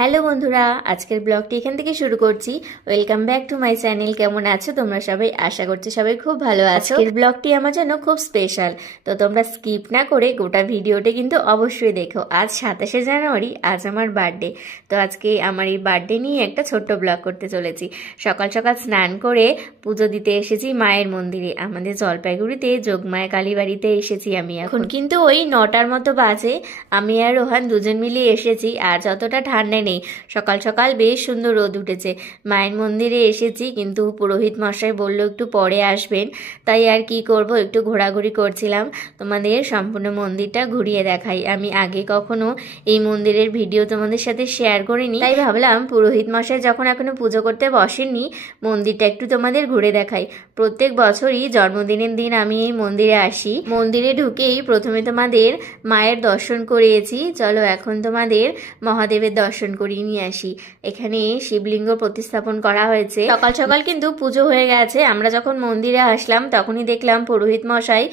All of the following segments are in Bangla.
হ্যালো বন্ধুরা, আজকের ব্লগটি এখান থেকে শুরু করছি। Welcome back to my channel. কেমন আছো তোমরা সবাই? আশা করছি সবাই খুব ভালো আছো। আজকের ব্লগটি আমার জন্য খুব স্পেশাল, তো তোমরা স্কিপ না করে গোটা ভিডিওটা কিন্তু অবশ্যই দেখো। আজ 27শে জানুয়ারি, আজ আমার বার্থডে। তো আজকে আমার এই বার্থডে নিয়ে একটা ছোট্ট ব্লগ করতে চলেছি। সকাল সকাল স্নান করে পুজো দিতে এসেছি মায়ের মন্দিরে। আমাদের জলপাইগুড়িতে যোগমায়া কালীবাড়িতে এসেছি আমি। এখন কিন্তু ওই 9টার মতো বাজে। আমি আর রোহান দুজন মিলে এসেছি। আর যতটা ঠান্ডা নেই, সকাল সকাল বেশ সুন্দর রোদ উঠেছে। মায়ের মন্দিরে এসেছি, কিন্তু পুরোহিত মশাই বললো একটু পরে আসবেন, তাই আর কি করব, একটু ঘোরাঘুরি করছিলাম। তোমাদের সম্পূর্ণ মন্দিরটা ঘুরিয়ে দেখাই। আমি আগে কখনো এই মন্দিরের ভিডিও তোমাদের সাথে শেয়ার করিনি, তাই ভাবলাম পুরোহিত মশাই যখন এখনো পুজো করতে বসেননি, মন্দিরটা একটু তোমাদের ঘুরে দেখাই। প্রত্যেক বছরই জন্মদিনের দিন আমি এই মন্দিরে আসি। মন্দিরে ঢুকেই প্রথমে তোমাদের মায়ের দর্শন করিয়েছি। চলো এখন তোমাদের মহাদেবের দর্শন করিয়ে নিয়ে আসি। এখানে শিবলিঙ্গ প্রতিস্থাপন করা হয়েছে। সকাল সকাল কিন্তু পুজো হয়ে গেছে। আমরা যখন মন্দিরে আসলাম তখনই দেখলাম পুরোহিত মশাই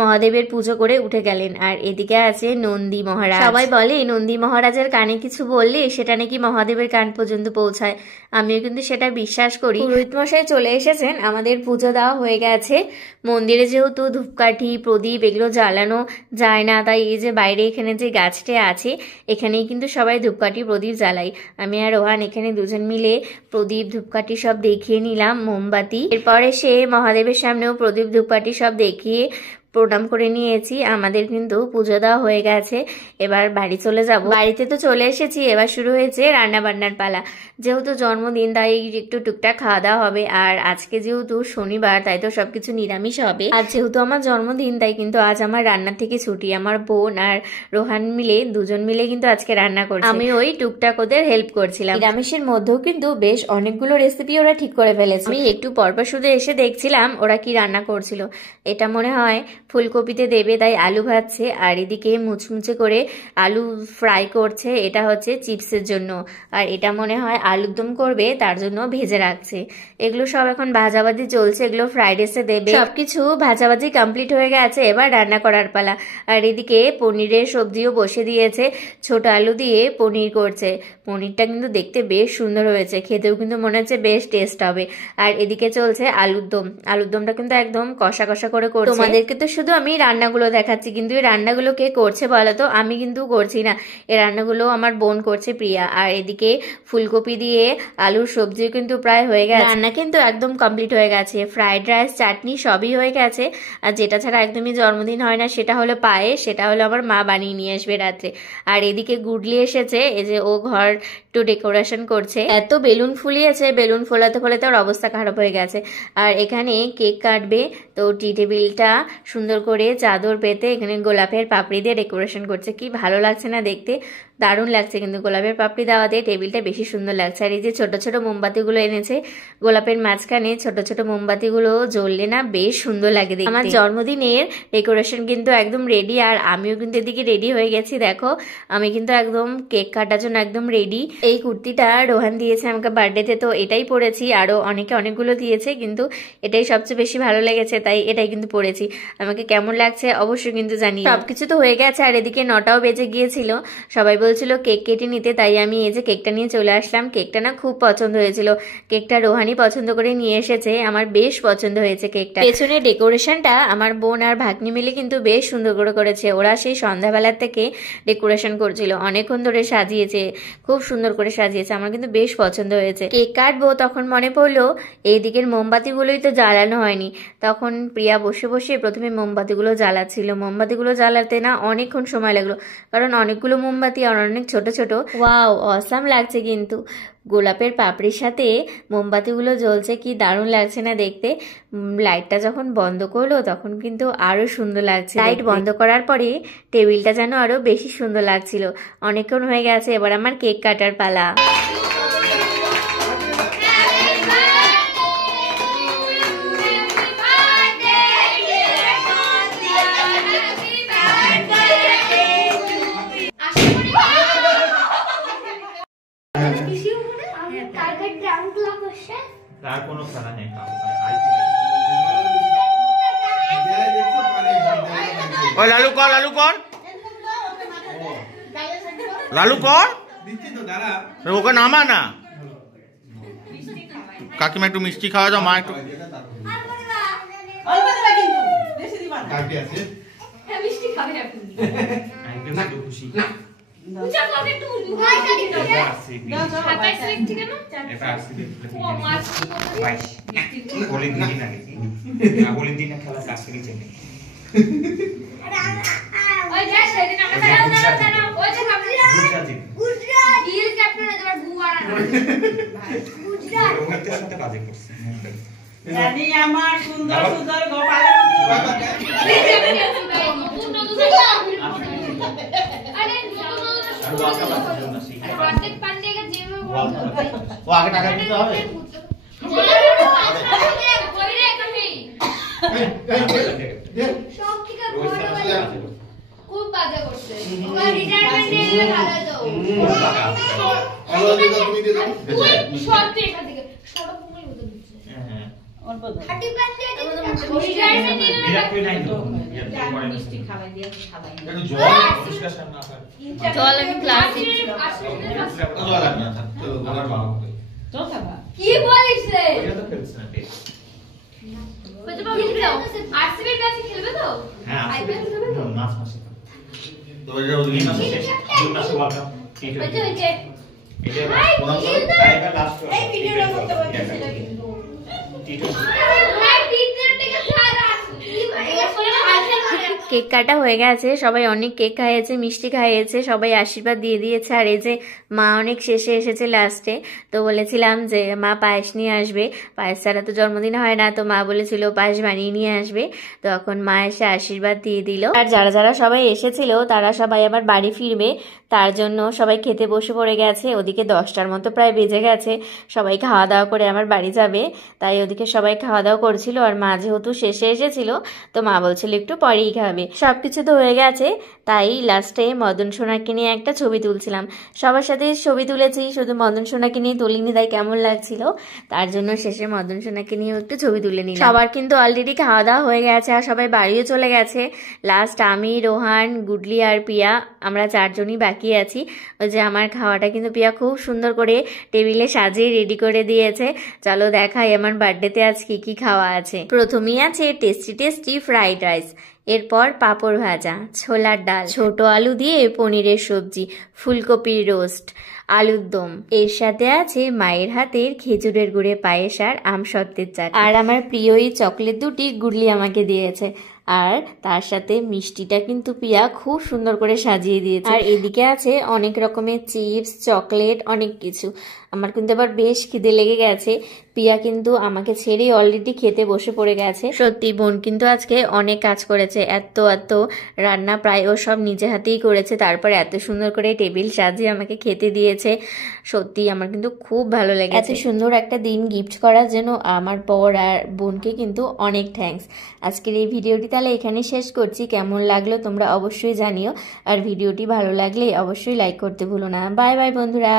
মহাদেবের পুজো করে উঠে গেলেন। আর এদিকে আছে নন্দী মহারাজ। সবাই বলে নন্দী মহারাজের কানে কিছু বললে সেটা নাকি মহাদেবের কান পর্যন্ত পৌঁছায়। আমিও কিন্তু সেটা বিশ্বাস করি। পুরোহিত মশাই চলে এসেছেন, আমাদের পুজো দেওয়া হয়ে গেছে। মন্দিরে যেহেতু ধূপকাঠি প্রদীপ এগুলো জ্বালানো যায় না, তাই এই যে বাইরে এখানে যে গাছটা আছে এখানেই কিন্তু সবাই ধূপকাঠি প্রদীপ জ্বালাই। আমি আর রোহান এখানে দুজন মিলে প্রদীপ ধূপকাঠি সব দেখিয়ে নিলাম, মোমবাতি। এরপরে সে মহাদেবের সামনেও প্রদীপ ধূপকাঠি সব দেখিয়ে প্রণাম করে নিয়েছি। আমাদের কিন্তু পুজো দেওয়া হয়ে গেছে, এবার বাড়ি চলে যাব। বাড়িতে তো চলে এসেছি, এবার শুরু হয়েছে রান্না বান্নার পালা। যেহেতু জন্মদিন তাই একটু টুকটাক খাওয়া দাওয়া হবে। আর আজকে যেহেতু শনিবার তাই তো সবকিছু নিরামিষ হবে। আর যেহেতু আমার জন্মদিন তাই কিন্তু আজ আমার রান্নার থেকে ছুটি। আমার বোন আর রোহান মিলে দুজন মিলে কিন্তু আজকে রান্না করছে। আমি ওই টুকটাক ওদের হেল্প করছিলাম। নিরামিষের মধ্যেও কিন্তু বেশ অনেকগুলো রেসিপি ওরা ঠিক করে ফেলেছে। আমি একটু পরপর শুধু এসে দেখছিলাম ওরা কি রান্না করছিল। এটা মনে হয় ফুলকপিতে দেবে, তাই আলু ভাজছে। আর এদিকে মুচমুচে করে আলু ফ্রাই করছে, এটা হচ্ছে চিপসের জন্য। আর এটা মনে হয় আলুর দম করবে, তার জন্য ভেজে রাখছে। এগুলো সব এখন ভাজাভাজি চলছে, এগুলো ফ্রাইড রাইসে দেবে। সবকিছু ভাজাভাজি কমপ্লিট হয়ে গেছে, এবার রান্না করার পালা। আর এদিকে পনিরের সবজিও বসে দিয়েছে, ছোট আলু দিয়ে পনির করছে। পনিরটা কিন্তু দেখতে বেশ সুন্দর হয়েছে, খেতেও কিন্তু মনে হচ্ছে বেশ টেস্ট হবে। আর এদিকে চলছে আলুর দম। আলুর দমটা কিন্তু একদম কষা কষা করে করছে। তোমাদেরকে তো শুধু আমি রান্নাগুলো দেখাচ্ছি, কিন্তু এই রান্নাগুলো কে করছে বলো তো? আমি কিন্তু করছি না, এই রান্নাগুলো আমার বোন করছে, প্রিয়া। আর এদিকে ফুলকপি দিয়ে আলুর সবজিও কিন্তু প্রায় হয়ে গেছে। রান্না কিন্তু একদম কমপ্লিট হয়ে গেছে। ফ্রাইড রাইস, চাটনি সবই হয়ে গেছে। আর যেটা ছাড়া একদমই জন্মদিন হয় না সেটা হলো পায়েস। সেটা হলো আমার মা বানিয়ে নিয়ে আসবে রাত্রে। আর এদিকে গুডলি এসেছে, এই যে ও ঘর একটু ডেকোরেশন করছে। এত বেলুন ফুলিয়েছে, বেলুন ফোলাতে ফোলাতে ওর অবস্থা খারাপ হয়ে গেছে। আর এখানে কেক কাটবে, তো টি টেবিলটা সুন্দর করে চাদর পেতে এখানে গোলাপের পাপড়ি দিয়ে ডেকোরেশন করছে। কি ভালো লাগছে না দেখতে? দারুণ লাগছে কিন্তু গোলাপের পাপড়ি দেওয়াতে টেবিলটা বেশি সুন্দর লাগছে। আর এই যে ছোট ছোট মোমবাতিগুলো এনেছে, গোলাপের মাঝখানে ছোট ছোট মোমবাতিগুলো জ্বললে না বেশ সুন্দর লাগে দেখতে। আমার জন্মদিনের ডেকোরেশন কিন্তু একদম রেডি। আর আমিও কিন্তু এদিকে রেডি হয়ে গেছি। দেখো আমি কিন্তু একদম কেক কাটার জন্য একদম রেডি। এই কুর্তিটা রোহান দিয়েছে আমাকে বার্থডেতে, তো এটাই পরেছি। আরো অনেকে অনেকগুলো দিয়েছে, কিন্তু এটাই সবচেয়ে বেশি ভালো লেগেছে, তাই এটাই কিন্তু পরেছি। আমাকে কেমন লাগছে অবশ্যই কিন্তু জানি। সবকিছু তো হয়ে গেছে। আর এদিকে 9টাও বেজে গিয়েছিল, সবাই বলছিল কেক কেটে নিতে, তাই আমি এই যে কেকটা নিয়ে চলে আসলাম। কেকটা না খুব পছন্দ হয়েছিল। কেকটা রোহানি পছন্দ করে নিয়ে এসেছে, আমার বেশ পছন্দ হয়েছে কেকটা। পেছনে ডেকোরেশনটা আমার বোন আর ভাগ্নি মিলে কিন্তু বেশ সুন্দর করে করেছে। ওরা সেই সন্ধ্যাবেলার থেকে ডেকোরেশন করছিল, অনেকক্ষণ ধরে সাজিয়েছে, খুব সুন্দর করে সাজিয়েছে। আমার কিন্তু বেশ পছন্দ হয়েছে। কেক কাটবো তখন মনে পড়লো এই দিকের মোমবাতিগুলোই তো জ্বালানো হয়নি। তখন প্রিয়া বসে বসে প্রথমে মোমবাতিগুলো জ্বালাচ্ছিল। মোমবাতিগুলো জ্বালাতে না অনেকক্ষণ সময় লাগলো, কারণ অনেকগুলো মোমবাতি আর অনেক ছোট ছোট। ওয়াও, অসাম লাগছে কিন্তু। গোলাপের পাপড়ির সাথে মোমবাতিগুলো জ্বলছে, কি দারুণ লাগছে না দেখতে। লাইটটা যখন বন্ধ করলো তখন কিন্তু আরো সুন্দর লাগছে। লাইট বন্ধ করার পরে টেবিলটা যেন আরো বেশি সুন্দর লাগছিল। অনেকক্ষণ হয়ে গেছে, এবার আমার কেক কাটার পালা। তার কোনো খেলা নেই। লালু কর, লালু কর, লালু কর। ওকে নামা না, কাকিমা একটু মিষ্টি খাওয়া দাও, মা একটু আমার সুন্দর সুন্দর গোপাল ও আগে টাকা দিতে হবে। খুব বাজে করছে ওরা রিটায়ারমেন্ট নিয়ে গেলে ভালো হতো সত্যি এখান থেকে সরব মুই হতো দিচ্ছে হ্যাঁ অল্প খাটি পান্ডে রিটায়ারমেন্ট নিয়ে গেলে কই নাই তো মিষ্টি খাওয়াই দিয়ে খাওয়াই একটু জল ডিসকাশন না হয় জল আমি ক্লাসে জল লাগবে না, চলো আমার বাবা তো খাবা কি বলিস রে এটা তো খেলছ না টেস্ট। কত বাবু দাও আরসিবি ম্যাচ খেলবে তো হ্যাঁ আইপিএল খেলবে তো মাস মাসে তো এটা ওই মাসে শেষ, দুই মাসে ওয়ার্ল্ড কাপ ওই যে এটা প্রথম টাইগার লাস্ট এই ভিডিওটা করতে বলতে সেটা কিন্তু ভাই তিনজন থেকে চার আসি এবার করে কেক কাটা হয়ে গেছে, সবাই অনেক কেক খাইয়েছে, মিষ্টি খাইয়েছে, সবাই আশীর্বাদ দিয়ে দিয়েছে। আর এই যে মা অনেক শেষে এসেছে লাস্টে, তো বলেছিলাম যে মা পায়েস নিয়ে আসবে, পায়েস ছাড়া তো জন্মদিন হয় না, তো মা বলেছিল পায়েস বানিয়ে নিয়ে আসবে। তো এখন মা এসে আশীর্বাদ দিয়ে দিল। আর যারা যারা সবাই এসেছিল তারা সবাই আবার বাড়ি ফিরবে, তার জন্য সবাই খেতে বসে পড়ে গেছে। ওদিকে 10টার মতো প্রায় বেজে গেছে, সবাই খাওয়া দাওয়া করে আমার বাড়ি যাবে, তাই ওদিকে সবাই খাওয়া দাওয়া করছিল। আর মা যেহেতু শেষে এসেছিল, তো মা বলছিল একটু পরেই খাবে। সবকিছু তো হয়ে গেছে, তাই লাস্টে মদন সোনাকে নিয়ে একটা ছবি তুলছিলাম। সবার সাথে ছবি তুলেছি, শুধু মদন সোনাকে নিয়ে তুলিনি, তাই কেমন লাগছিল, তার জন্য শেষে মদন সোনাকে নিয়ে একটু ছবি তুলে নিলাম। সবার কিন্তু অলরেডি খাওয়া দাওয়া হয়ে গেছে আর সবাই বাড়িও চলে গেছে। লাস্ট আমি, রোহান, গুডলি আর পিয়া, আমরা 4জনই বাকি আছি। ওই যে আমার খাওয়াটা কিন্তু পিয়া খুব সুন্দর করে টেবিলে সাজিয়ে রেডি করে দিয়েছে। চলো দেখাই আমার বার্থডেতে আজ কি কি খাওয়া আছে। প্রথমেই আছে টেস্টি টেস্টি ফ্রাইড রাইস, এরপর পাঁপড় ভাজা, ছোলার ডাল, ছোট আলু দিয়ে পনিরের সবজি, ফুলকপির রোস্ট, আলুর দম, এর সাথে আছে মায়ের হাতের খেজুরের গুড়ে পায়েস আর আমসত্ত্বের চাট। আর আমার প্রিয় এই চকলেট দুটি গুডলি আমাকে দিয়েছে। আর তার সাথে মিষ্টিটা কিন্তু পিয়া খুব সুন্দর করে সাজিয়ে দিয়েছে। আর এদিকে আছে অনেক রকমের চিপস, চকলেট, অনেক কিছু। আমার কিন্তু আবার বেশ খিদে লেগে গেছে। পিয়া কিন্তু আমাকে ছেড়েই অলরেডি খেতে বসে পড়ে গেছে। সত্যি বোন কিন্তু আজকে অনেক কাজ করেছে, এত রান্না প্রায় ও সব নিজে হাতেই করেছে, তারপরে এত সুন্দর করে টেবিল সাজিয়ে আমাকে খেতে দিয়েছে। সত্যি আমার কিন্তু খুব ভালো লেগেছে। এত সুন্দর একটা দিন গিফট করার জন্য আমার বর আর বোনকে কিন্তু অনেক থ্যাঙ্কস। আজকের এই ভিডিওটি তাহলে এখানে শেষ করছি। কেমন লাগলো তোমরা অবশ্যই জানিও, আর ভিডিওটি ভালো লাগলে অবশ্যই লাইক করতে ভুলো না। বাই বাই বন্ধুরা।